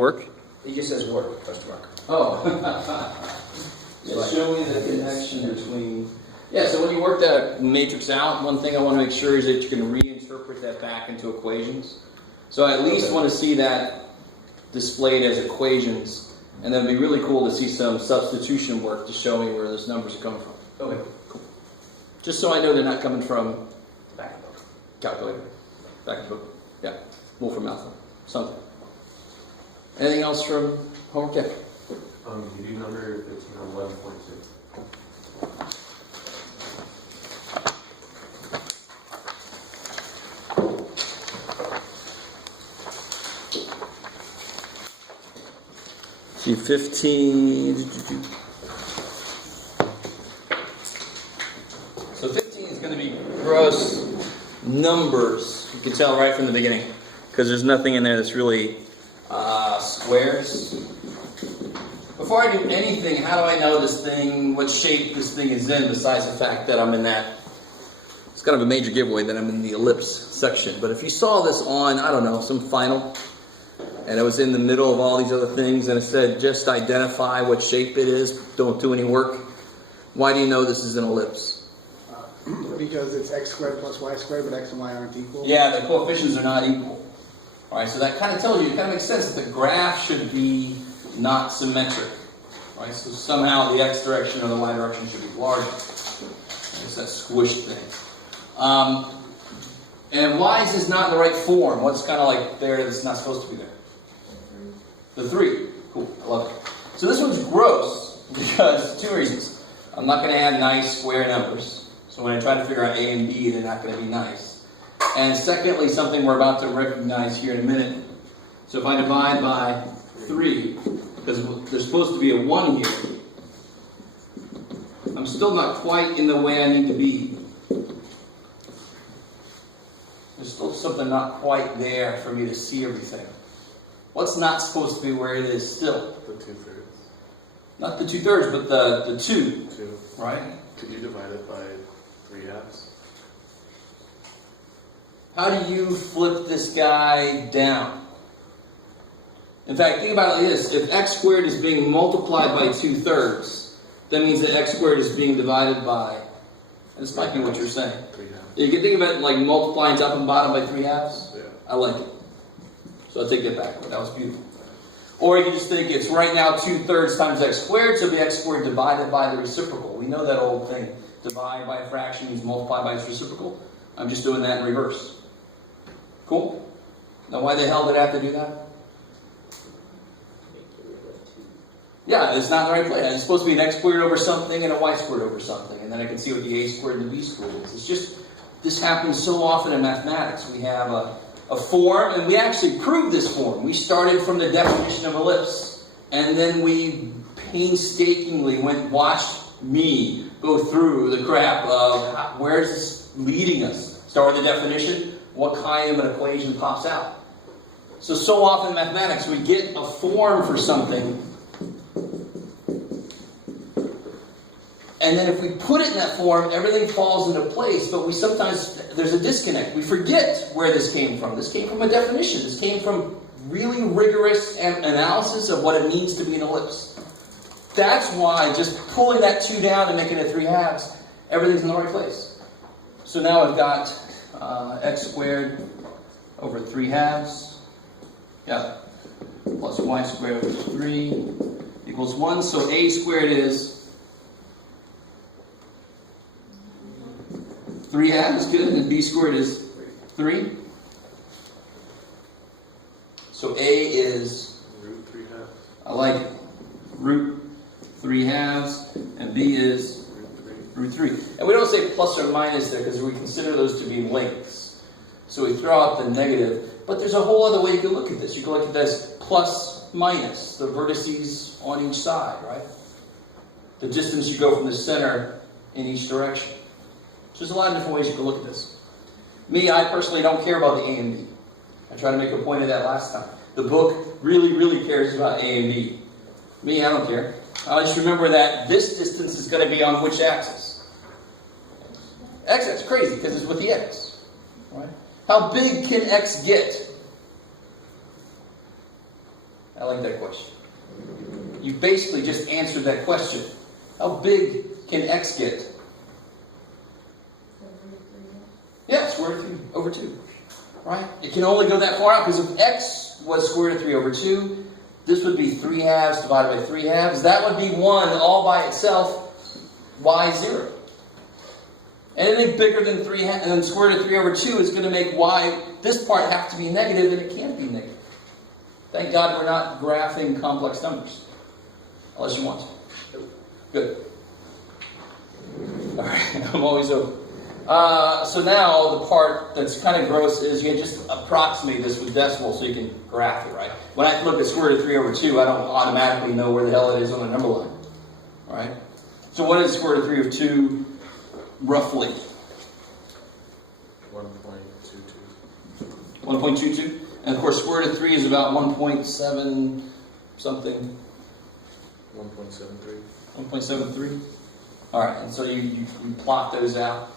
Work? It just says work, question mark. Oh. Show me the connection between... Yeah, so when you work that matrix out, one thing I want to make sure is that you can reinterpret that back into equations. So I at least want to see that displayed as equations, and then it'd be really cool to see some substitution work to show me where those numbers are coming from. Okay. Cool. Just so I know they're not coming from Back in the book. calculator. Back in the book. Yeah. Wolfram Alpha. Something. Anything else from homework? Yeah. You do number 15 on 11.2. See 15. So 15 is going to be gross numbers. You can tell right from the beginning because there's nothing in there that's really squares. Before I do anything, how do I know this thing, what shape this thing is in, besides the fact that I'm in that? It's kind of a major giveaway that I'm in the ellipse section. But if you saw this on, I don't know, some final, and it was in the middle of all these other things, and it said just identify what shape it is, don't do any work, why do you know this is an ellipse? Because it's x squared plus y squared, but x and y aren't equal. Yeah, the coefficients are not equal. All right, so that kind of tells you, it kind of makes sense that the graph should be not symmetric. All right, so somehow the x direction or the y direction should be larger. It's that squished thing. And why is this not in the right form? What's kind of like there that's not supposed to be there? The 3. Cool, I love it. So this one's gross because 2 reasons. I'm not going to add nice square numbers. So when I try to figure out A and B, they're not going to be nice. And secondly, something we're about to recognize here in a minute. So if I divide by 3, because there's supposed to be a 1 here, I'm still not quite in the way I need to be. There's still something not quite there for me to see everything. What's not supposed to be where it is still? The 2/3. Not the 2/3, but the 2. 2. Right? Could you divide it by 3/2? How do you flip this guy down? In fact, think about it like this. If x squared is being multiplied by 2/3, that means that x squared is being divided by, and this might be what you're saying. 3/2. You can think of it like multiplying top and bottom by 3/2. Yeah. I like it. So I'll take that back. That was beautiful. Or you can just think it's right now 2/3 times x squared, so it'll be x squared divided by the reciprocal. We know that old thing. Divide by a fraction means multiply by its reciprocal. I'm just doing that in reverse. Cool? Now why the hell did I have to do that? Yeah, it's not in the right place. It's supposed to be an x squared over something and a y squared over something. And then I can see what the a squared and the b squared is. It's just, this happens so often in mathematics. We have a form, and we actually proved this form. We started from the definition of ellipse. And then we painstakingly watched me go through the crap of where is this leading us. Start with the definition. What kind of an equation pops out? So often in mathematics, we get a form for something, and then if we put it in that form, everything falls into place, but we sometimes, there's a disconnect. We forget where this came from. This came from a definition. This came from really rigorous analysis of what it means to be an ellipse. That's why just pulling that 2 down and making it 3/2, everything's in the right place. So now I've got x squared over 3/2, yeah, plus y squared over 3 equals 1. So a squared is 3/2, good, and b squared is 3. So a is, Root 3/2. I like it, root 3/2, and b is Root 3. root 3. And we don't say plus or minus there because we consider those to be links. So we throw out the negative. But there's a whole other way you can look at this. You can look at this plus minus, the vertices on each side, right? The distance you go from the center in each direction. So there's a lot of different ways you can look at this. Me, I personally don't care about the A and B. I tried to make a point of that last time. The book really, really cares about A and B. Me, I don't care. I just remember that this distance is going to be on which axis? X, that's crazy because it's with the x. Right? How big can x get? I like that question. You basically just answered that question. How big can x get? Yeah, square root of 3 over 2. Right? It can only go that far out, because if x was square root of 3 over 2, this would be 3 halves divided by 3 halves. That would be 1 all by itself, y 0. Anything bigger than 3 and then square root of 3 over 2 is going to make y, this part, have to be negative, and it can't be negative. Thank God we're not graphing complex numbers. Unless you want to. Good. Alright, I'm always open. So now the part that's kind of gross is you just approximate this with decimals so you can graph it, right? When I look at square root of 3 over 2, I don't automatically know where the hell it is on the number line. Right? So what is square root of 3 over 2 roughly? 1.22. 1.22? And of course square root of 3 is about 1.7 something. 1.73. 1.73? Alright, and so you plot those out.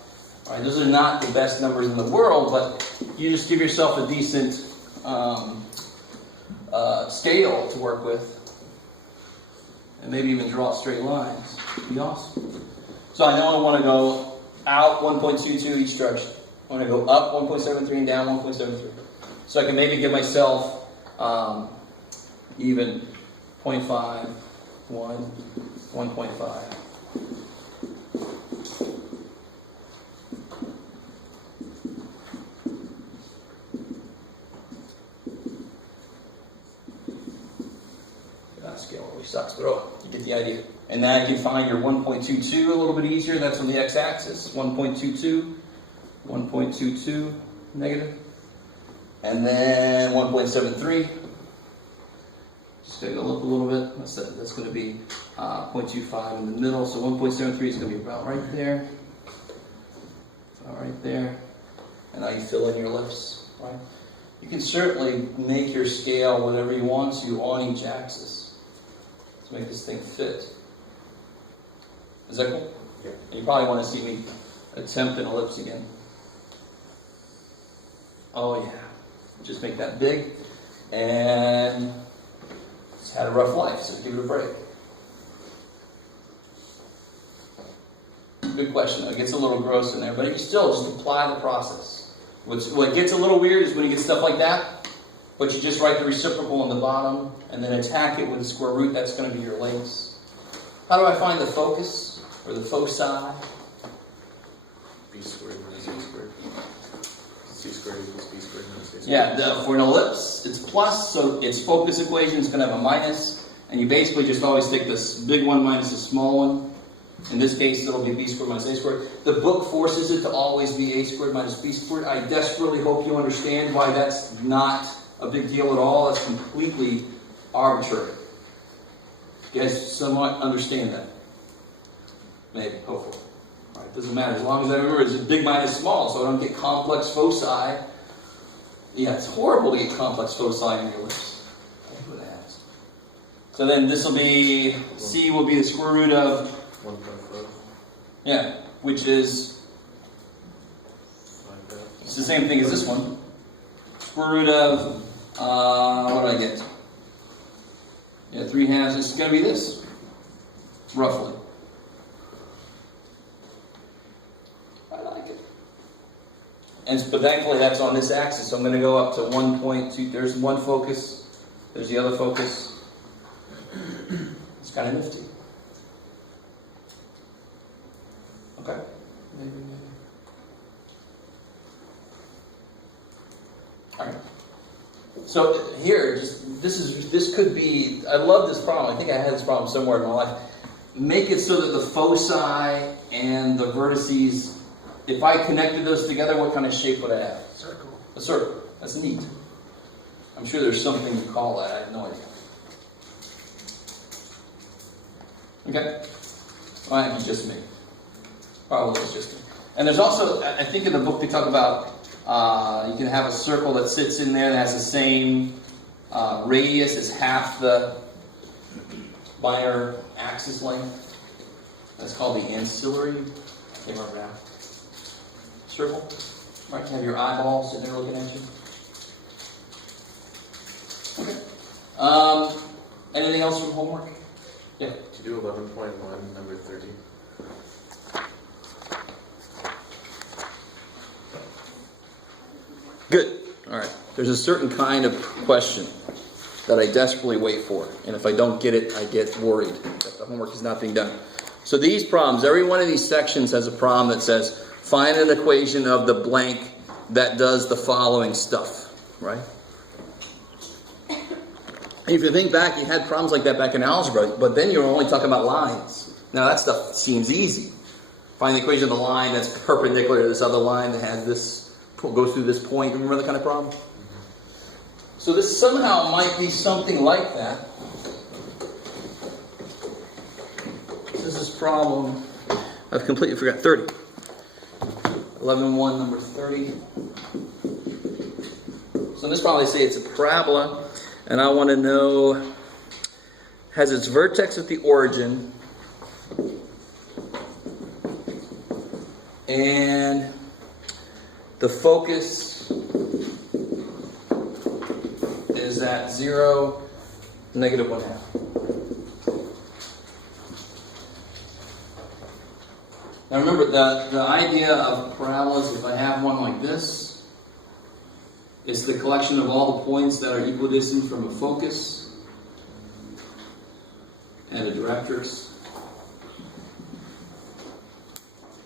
All right, those are not the best numbers in the world, but you just give yourself a decent scale to work with, and maybe even draw straight lines. It'd be awesome. So I know I want to go out 1.22 each direction. I want to go up 1.73 and down 1.73. So I can maybe give myself even 0.5, 1, 1.5. Scale always sucks, but oh, you get the idea. And now you can find your 1.22 a little bit easier. That's on the x-axis. 1.22, 1.22 negative, and then 1.73. Just take a look a little bit. That's going to be 0.25 in the middle. So 1.73 is going to be about right there. About right there. And now you fill in your ellipse, right? You can certainly make your scale whatever you want to on each axis. Make this thing fit. Is that cool? Yeah. And you probably want to see me attempt an ellipse again. Oh yeah. Just make that big. And it's had a rough life, so give it a break. Good question. It gets a little gross in there, but you still just apply the process. What gets a little weird is when you get stuff like that, but you just write the reciprocal on the bottom and then attack it with the square root. That's going to be your links. How do I find the focus or the foci? B squared minus C squared. C squared equals B squared minus A squared. Yeah, for an ellipse, it's plus, so its focus equation is going to have a minus, and you basically just always take this big one minus the small one. In this case, it'll be B squared minus A squared. The book forces it to always be A squared minus B squared. I desperately hope you understand why that's not a big deal at all. That's completely arbitrary. You guys somewhat understand that? Maybe, hopefully. All right, doesn't matter. As long as I remember it's big minus small, so I don't get complex foci. Yeah, it's horrible to get complex foci in your ellipse. I would ask. So then this will be, C will be the square root of 1.5. Yeah, which is, Like that. it's the same thing as this one. Square root of, what did I get? Yeah, 3 halves. It's going to be this, roughly. I like it. But thankfully that's on this axis, so I'm going to go up to 1.2. There's one focus. There's the other focus. It's kind of nifty. Okay. Maybe. All right. So here, this could be. I love this problem. I think I had this problem somewhere in my life. Make it so that the foci and the vertices, if I connected those together, what kind of shape would I have? Circle. A circle. That's neat. I'm sure there's something you call that. I have no idea. Okay. Well, it's just me. Probably it's just me. And there's also, I think in the book they talk about you can have a circle that sits in there that has the same radius as half the minor axis length. That's called the ancillary. I can't remember now. Circle. Right? You have your eyeball sitting there looking at you. Okay. Anything else from homework? Yeah. To do 11.1, number 30. Good. All right. There's a certain kind of question that I desperately wait for. And if I don't get it, I get worried that the homework is not being done. So these problems, every one of these sections has a problem that says, find an equation of the blank that does the following stuff. Right? If you think back, you had problems like that back in algebra, but then you were only talking about lines. Now that stuff seems easy. Find the equation of the line that's perpendicular to this other line that has this, goes through this point. Remember that kind of problem? So this somehow might be something like that. This is problem, I've completely forgot, 30. 11.1, number 30. So in this problem, they say it's a parabola, and I want to know, has its vertex at the origin, and the focus is at 0, negative 1/2. Now remember, the idea of parabolas, if I have one like this, it's the collection of all the points that are equidistant from a focus and a directrix.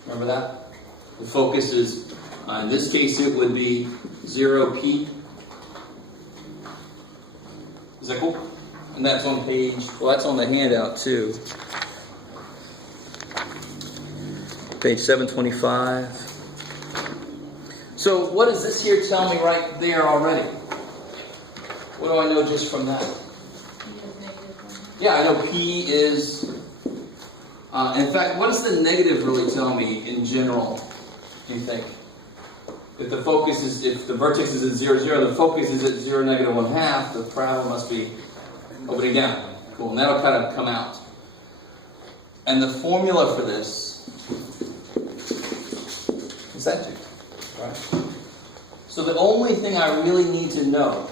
Remember that? The focus is, in this case, it would be 0p. Is that cool? And that's on page, well, that's on the handout too. Page 725. So what does this here tell me right there already? What do I know just from that? Yeah, I know P is... in fact, what does the negative really tell me in general, do you think? If the focus is, if the vertex is at 0, 0, the focus is at 0, negative 1/2, the parabola must be opening down. Cool, and that'll kind of come out. And the formula for this is that two, right? So the only thing I really need to know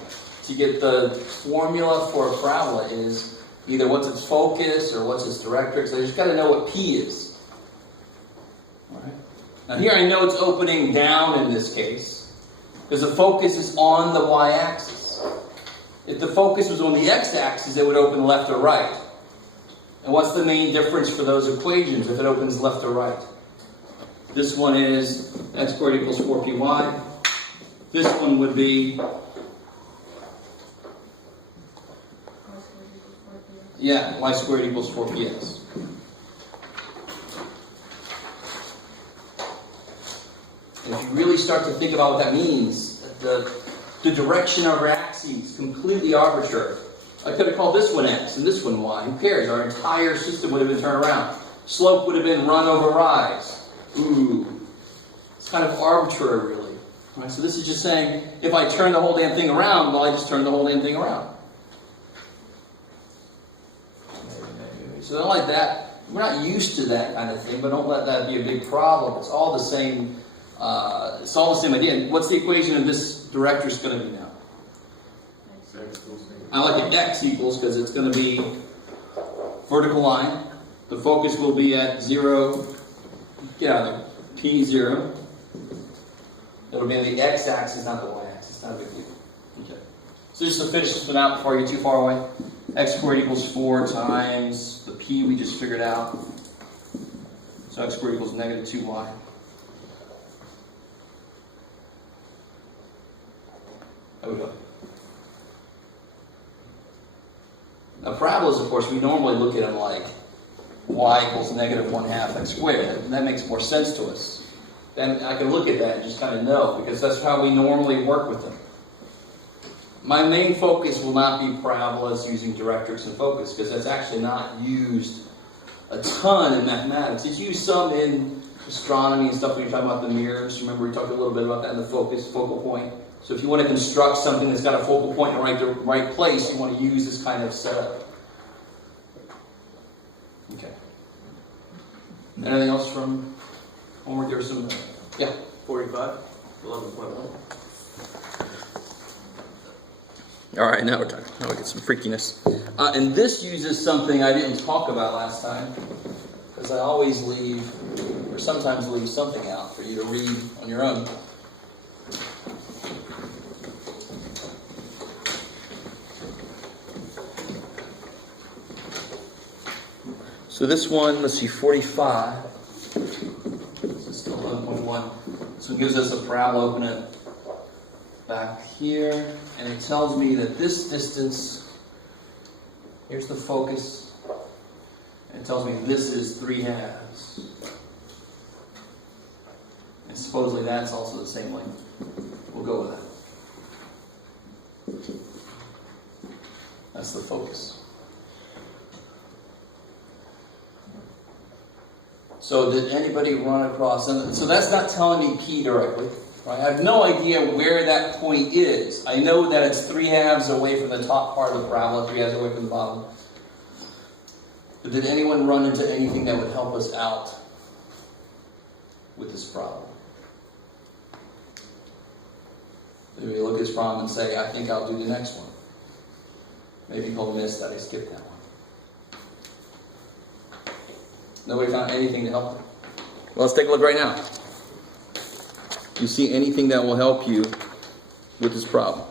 to get the formula for a parabola is either what's its focus or what's its directrix. I just got to know what P is. All right. Now here I know it's opening down in this case, because the focus is on the y-axis. If the focus was on the x-axis, it would open left or right. And what's the main difference for those equations if it opens left or right? This one is x squared equals 4py. This one would be, yeah, y squared equals 4px. And if you really start to think about what that means, the direction of our axes, completely arbitrary. I could have called this one x and this one y. Who cares? Our entire system would have been turned around. Slope would have been run over rise. Ooh. It's kind of arbitrary, really. Right? So this is just saying, if I turn the whole damn thing around, well, I just turn the whole damn thing around. So don't like that. We're not used to that kind of thing, but don't let that be a big problem. It's all the same. It's all the same idea. What's the equation of this directrix going to be now? I like it x equals because it's going to be vertical line. The focus will be at 0. Get out of there. P0. It'll be on the x-axis, not the y-axis. Not a big deal. Okay. So just to finish this one out before I get too far away. X squared equals 4 times the p we just figured out. So x squared equals negative 2y. There we go. Now parabolas, of course, we normally look at them like y equals negative 1/2 x squared. That makes more sense to us. Then I can look at that and just kind of know, because that's how we normally work with them. My main focus will not be parabolas using directrix and focus, because that's actually not used a ton in mathematics. It's used some in astronomy and stuff when you're talking about the mirrors. Remember we talked a little bit about that in the focal point. So if you want to construct something that's got a focal point in the right place, you want to use this kind of setup. Okay. Anything else from homework? There was some, yeah. 45, 11.1. All right, now we're talking. Now we get some freakiness. And this uses something I didn't talk about last time, because I always leave, or sometimes leave something out for you to read on your own. So this one, let's see, 45. This is still 11.1. So it gives us a parabola, open it back here, and it tells me that this distance, here's the focus, and it tells me this is 3/2. And supposedly that's also the same length. We'll go with that. That's the focus. So did anybody run across, and so that's not telling me P directly. Right? I have no idea where that point is. I know that it's 3/2 away from the top part of the parabola, 3/2 away from the bottom. But did anyone run into anything that would help us out with this problem? Maybe look at this problem and say, I think I'll do the next one. Maybe he'll miss that I skipped that one. Nobody found anything to help them? Well, let's take a look right now. You see anything that will help you with this problem?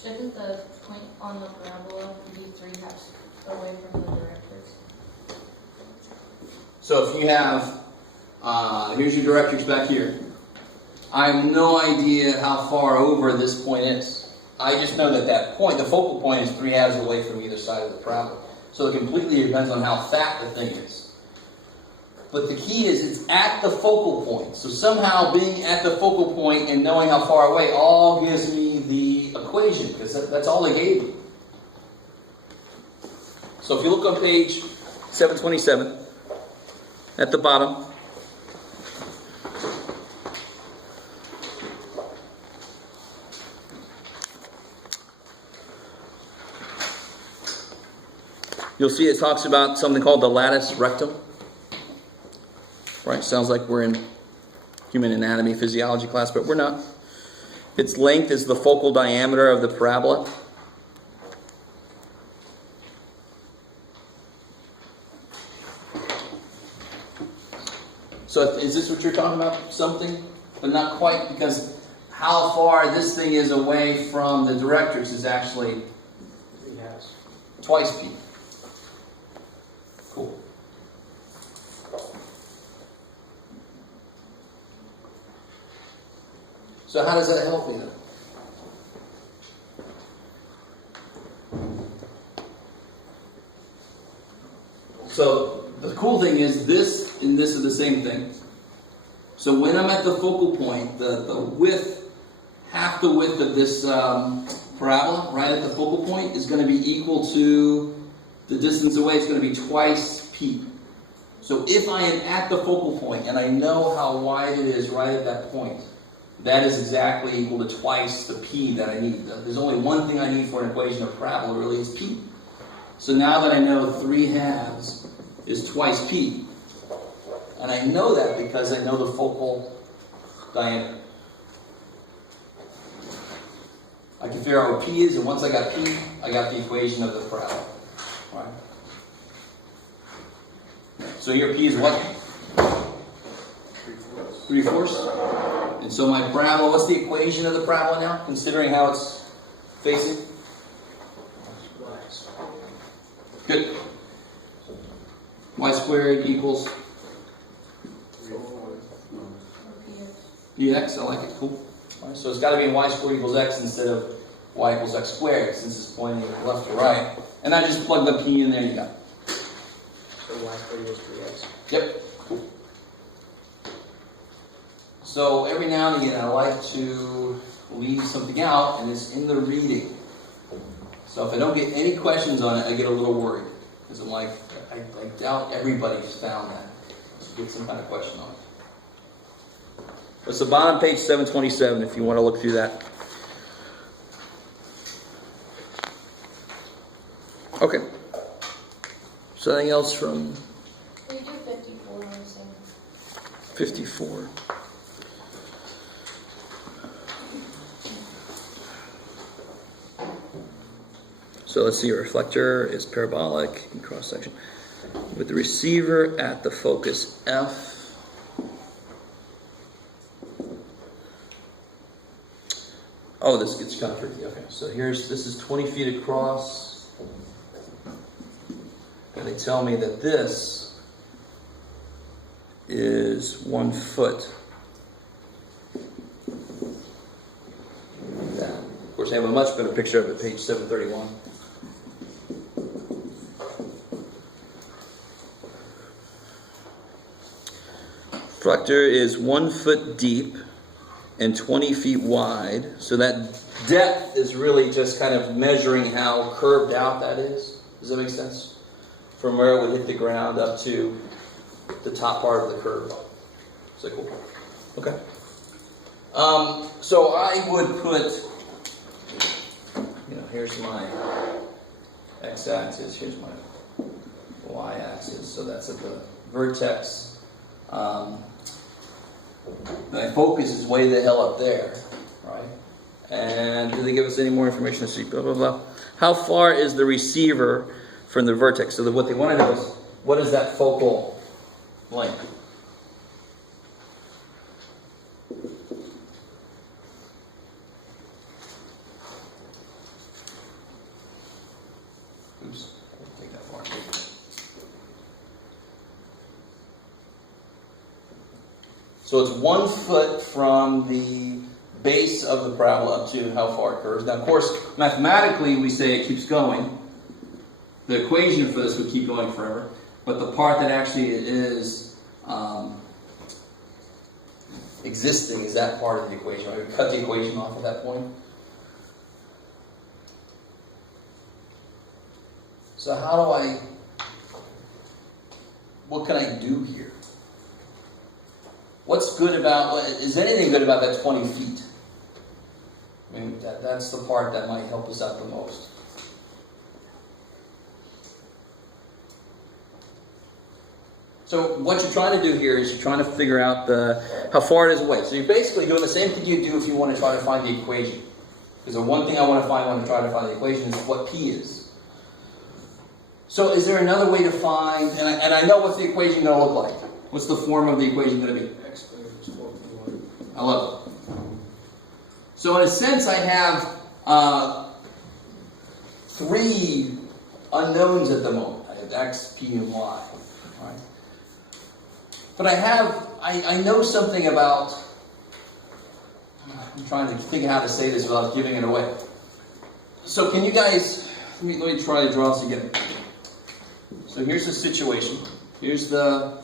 Shouldn't the point on the parabola be 3/2 away from the directrix? So if you have, here's your directrix back here. I have no idea how far over this point is. I just know that that point, the focal point, is 3/2 away from either side of the parabola. So it completely depends on how fat the thing is. But the key is it's at the focal point. So somehow being at the focal point and knowing how far away all gives me the equation, because that's all they gave me. So if you look on page 727, at the bottom, you'll see it talks about something called the latus rectum. Right? Sounds like we're in human anatomy, physiology class, but we're not. Its length is the focal diameter of the parabola. So is this what you're talking about? Something? But not quite, because how far this thing is away from the directrix is actually twice P. Cool. So how does that help me then? So the cool thing is this and this are the same thing. So when I'm at the focal point, the width, half the width of this parabola, right at the focal point, is going to be equal to the distance away. It's going to be twice P. So if I am at the focal point and I know how wide it is right at that point, that is exactly equal to twice the P that I need. There's only one thing I need for an equation of parabola, really, is P. So now that I know 3/2 is twice P, and I know that because I know the focal diameter. I can figure out what P is, and once I got P, I got the equation of the parabola. Right? So here P is what? 3/4. And so my parabola, what's the equation of the parabola now, considering how it's facing? Good. Y squared equals px. I like it. Cool. All right, so it's got to be y squared equals x instead of y equals x squared, since it's pointing left to right. And I just plug the p in there. You got it. So y squared equals 3x. Yep. Cool. So every now and again, I like to leave something out, and it's in the reading. So if I don't get any questions on it, I get a little worried. Because I'm like, I doubt everybody's found that. Let's get some kind of question on it. It's the bottom page 727 if you want to look through that. Okay. So anything else from... We do 54 on the same. 54. So let's see, a reflector is parabolic in cross section with the receiver at the focus F. Oh, this gets kind of tricky. Okay, so this is 20 feet across, and they tell me that this is 1 foot. Like that. Of course, I have a much better picture of it, page 731. Reflector is 1 foot deep and 20 feet wide. So that depth is really just kind of measuring how curved out that is. Does that make sense? From where it would hit the ground up to the top part of the curve. Is that cool? Okay. So I would put, here's my x-axis, here's my y-axis. So that's at the vertex. My focus is way the hell up there, right? And do they give us any more information? Let's see, blah, blah, blah. How far is the receiver from the vertex? So what they want to know is, what is that focal length? Oops, take that far. So it's 1 foot from the base of the parabola up to how far it curves. Now, of course, mathematically, we say it keeps going. The equation for this would keep going forever. But the part that actually is existing is that part of the equation. Right? We cut the equation off at that point. So what can I do here? What's good is anything good about that 20 feet? I mean, that's the part that might help us out the most. So what you're trying to do here is you're trying to figure out how far it is away. So you're basically doing the same thing you do if you want to try to find the equation. Because the one thing I want to find when I try to find the equation is what P is. So is there another way to find, and I know what's the equation going to look like. What's the form of the equation going to be? X squared is 4p1. I love it. So in a sense, I have 3 unknowns at the moment. I have X, P, and Y. Right? But I know something about, I'm trying to think of how to say this without giving it away. So can you guys, let me try to draw this again. So here's the situation. Here's the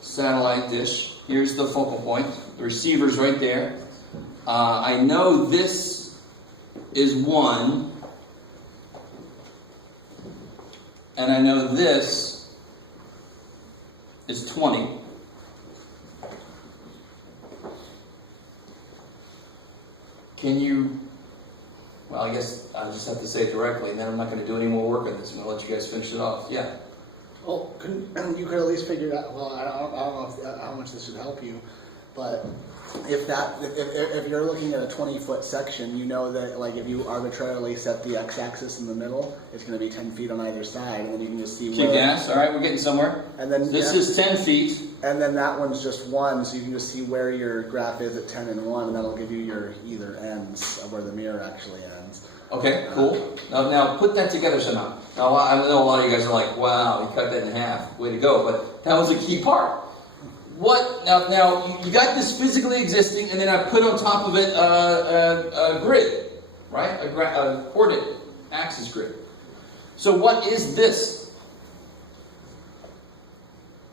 satellite dish. Here's the focal point. The receiver's right there. I know this is 1. And I know this is 20. Can you, well, I guess I just have to say it directly, and then I'm not going to do any more work on this. I'm going to let you guys finish it off. Yeah. Well, you could at least figure out. Well, I don't know how much this would help you, but if you're looking at a 20-foot section, you know that like if you arbitrarily set the x-axis in the middle, it's going to be 10 feet on either side, and then you can just see. Kick ass. All right, we're getting somewhere. And then this is 10 feet. And then that one's just 1, so you can just see where your graph is at 10 and 1, and that'll give you your either ends of where the mirror actually ends. Okay, cool. Now put that together somehow. Now I know a lot of you guys are like, wow, you cut that in half. Way to go. But that was a key part. What now you got this physically existing, and then I put on top of it a grid, right? A coordinate axis grid. So what is this?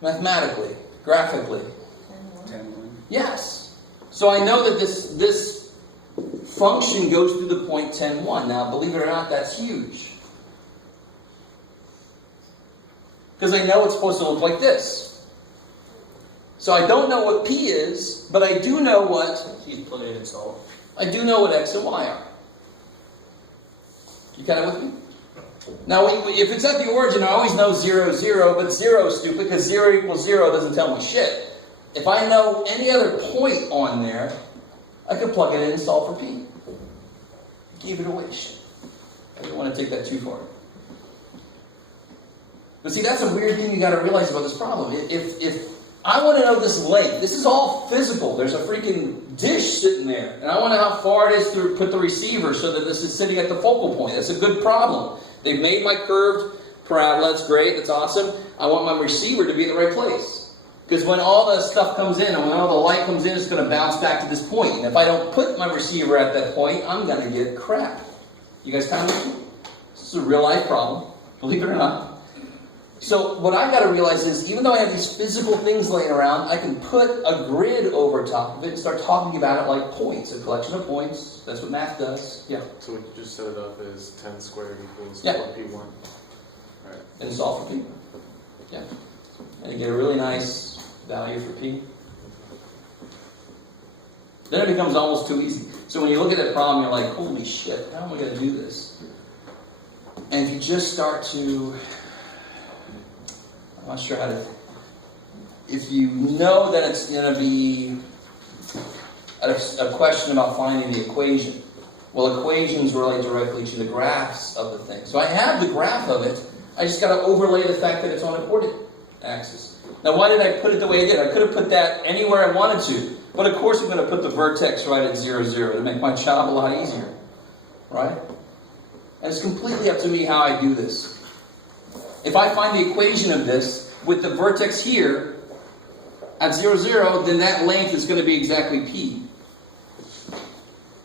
Mathematically, graphically. 10. Yes. So I know that this function goes through the point 10, 1. Now, believe it or not, that's huge. Because I know it's supposed to look like this. So I don't know what P is, but I do know what... He's put in salt. I do know what X and Y are. You kind of with me? Now, if it's at the origin, I always know 0, 0, but 0 is stupid because 0 equals 0 doesn't tell me shit. If I know any other point on there, I could plug it in and solve for P. Gave it away. Shit. I didn't want to take that too far. But see, that's a weird thing you got to realize about this problem. If I want to know this length, this is all physical. There's a freaking dish sitting there, and I want to know how far it is to put the receiver so that this is sitting at the focal point. That's a good problem. They've made my curved parabola. That's great. That's awesome. I want my receiver to be in the right place. Because when all the stuff comes in, and when all the light comes in, it's going to bounce back to this point. And if I don't put my receiver at that point, I'm going to get crap. You guys kind of with me? This is a real life problem, believe it or not. So what I got to realize is, even though I have these physical things laying around, I can put a grid over top of it and start talking about it like points, a collection of points. That's what math does. Yeah. So we just set it up as 10 squared equals Yeah. 4p1. Right. And solve for P. Yeah. And you get a really nice value for P. Then it becomes almost too easy. So when you look at that problem, you're like, holy shit, how am I going to do this? And if you just start to... I'm not sure how to... If you know that it's going to be a question about finding the equation, well, equations relate directly to the graphs of the thing. So I have the graph of it, I just got to overlay the fact that it's on a coordinate axis. Now, why did I put it the way I did? I could have put that anywhere I wanted to, but of course I'm going to put the vertex right at 0, 0 to make my job a lot easier, right? And it's completely up to me how I do this. If I find the equation of this with the vertex here at 0, 0, then that length is going to be exactly P.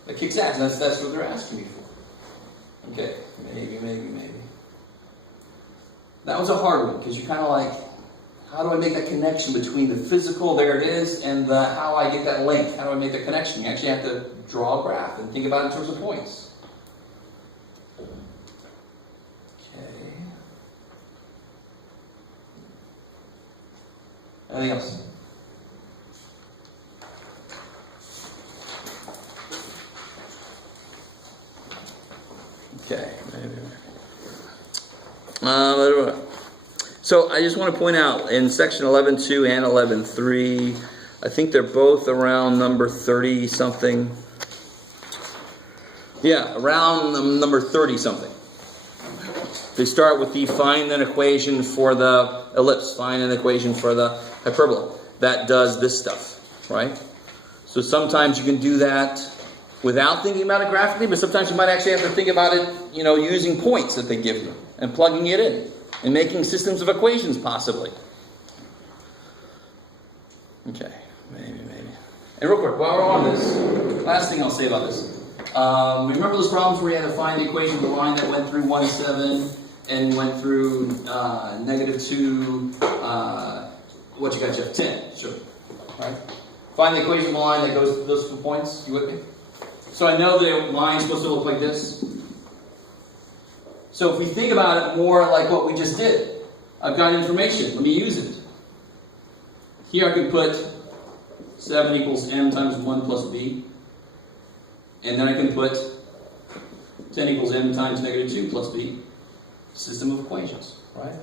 That kicks ass. That's what they're asking me for. Okay, maybe. That was a hard one, because you're kind of like, how do I make that connection between the physical, there it is, and the how I get that length? How do I make that connection? You actually have to draw a graph and think about it in terms of points. Anything else? Okay. So I just want to point out in section 11.2 and 11.3, I think they're both around number 30 something. Yeah, around number 30 something. They start with the find an equation for the ellipse, find an equation for the hyperbola. That does this stuff, right? So sometimes you can do that without thinking about it graphically, but sometimes you might actually have to think about it, using points that they give you and plugging it in and making systems of equations possibly. Okay, maybe. And real quick, while we're on this, last thing I'll say about this. Remember those problems where you had to find the equation of the line that went through 1, 7 and went through -2, what you got, Jeff? 10, sure. Right? Find the equation of the line that goes to those 2 points. You with me? So I know the line's supposed to look like this. So if we think about it more like what we just did, I've got information. Let me use it. Here I can put 7 equals m times 1 plus b. And then I can put 10 equals m times -2 plus b. System of equations, right?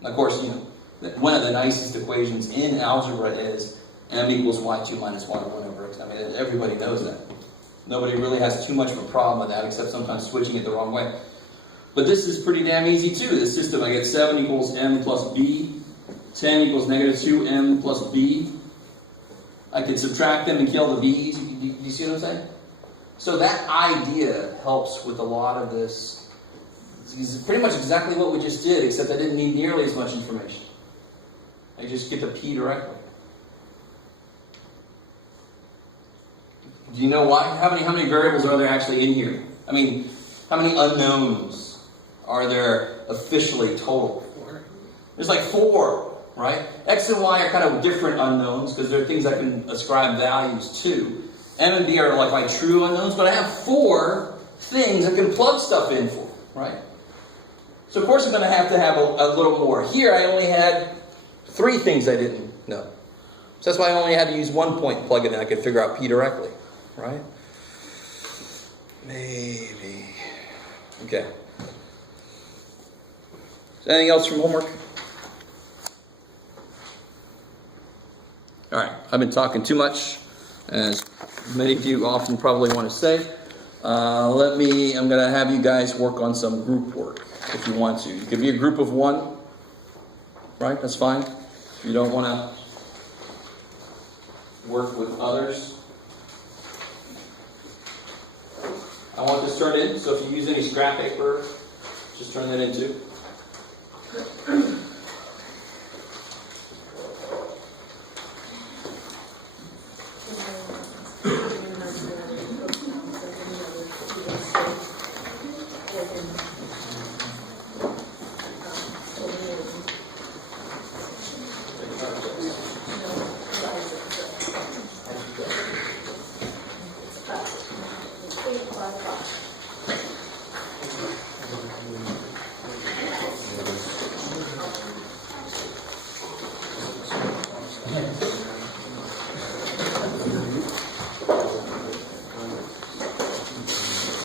And of course, one of the nicest equations in algebra is m equals y2 minus y1 over x. I mean, everybody knows that. Nobody really has too much of a problem with that, except sometimes switching it the wrong way. But this is pretty damn easy too. This system, I get 7 equals m plus b, 10 equals -2m plus b. I could subtract them and kill the b's. You see what I'm saying? So that idea helps with a lot of this. It's pretty much exactly what we just did, except I didn't need nearly as much information. I just get the p directly. Do you know why? How many variables are there actually in here? I mean, how many unknowns are there officially total? 4. There's like 4, right? X and Y are kind of different unknowns because they're things I can ascribe values to. M and B are like my true unknowns, but I have 4 things I can plug stuff in for, right? So of course I'm going to have a little more. Here I only had 3 things I didn't know. So that's why I only had to use 1 point plug in and I could figure out P directly, right? Maybe. Okay. Anything else from homework? All right, I've been talking too much, as many of you often probably want to say. I'm going to have you guys work on some group work if you want to. You could be a group of one, right? That's fine. If you don't want to work with others. I want this turned in, so if you use any scrap paper, just turn that in too.